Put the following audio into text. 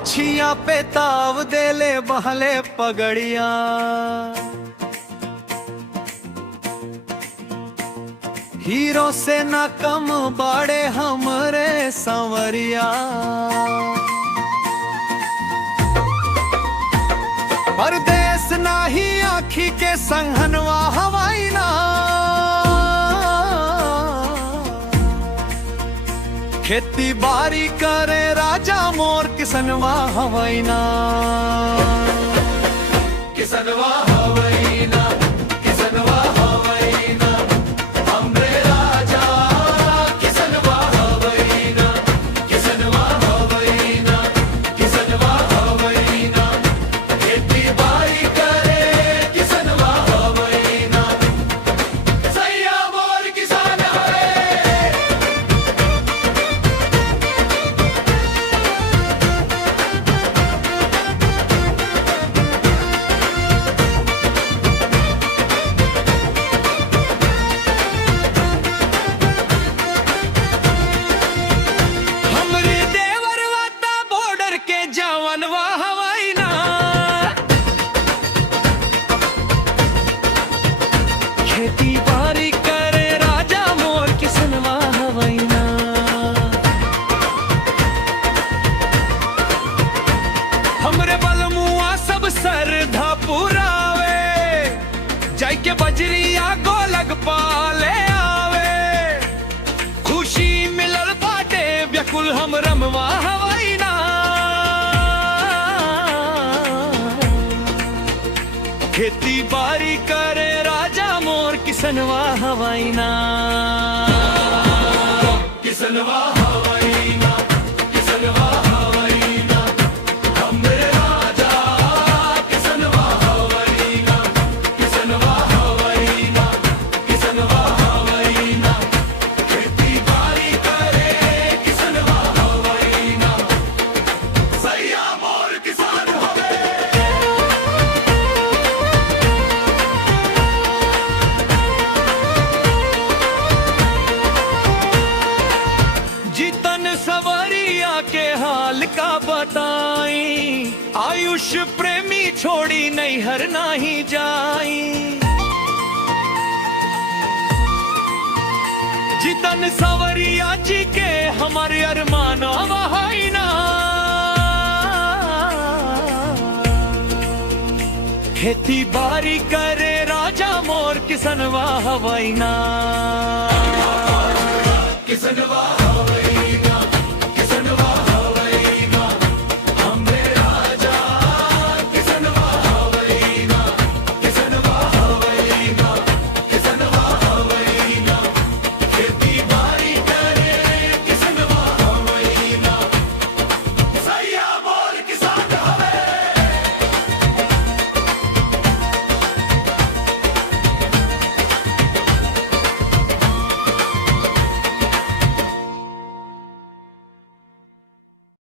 मोछिया पे ताव दे ले बहले पगड़िया, हीरो से ना कम बाड़े हमरे संवरिया। परदेस नाही आखी के संघनवा हवाई ना, खेती बारी करे राजा मोर किसनवा हवाई ना। किसनवा हवाई ना, किसनवा हवाई ना, हमरे राजा किसनवा हवाई ना, किसनवा हवाई ना, किसनवा हवाई ना, खेती बारी करे किसनवा हवाई ना, सैया मोर किसान हरे। जवनवा हवाई ना, खेती बारी करे राजा मोर किसनवा हवाई ना। हमरे बलमुआ सब सरधा पुरावे, जाके बजरिया गोलक पाले आवे, खुशी मिलल बाटे व्याकुल हम रमवा हवाई ना। खेती बारी करे राजा मोर किसनवा हवाई ना, किसनवा हवाई ना, किसनवा हवाई ना, हमरे राजा किसनवा हवाई ना, किसनवा हवाई ना, किसनवा हवाई ना, खेती बारी करे किसनवा हवाई ना, सैया मोर किसान हवे। जितन सवरिया के हाल का बताई, आयुष प्रेमी छोड़ी नैहर नाही जाई। जितन सवरिया जी के हमारे अरमान वहाई ना, खेती बारी करे राजा मोर किसनवा हवाई ना, किसनवा